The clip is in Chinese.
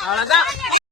好了你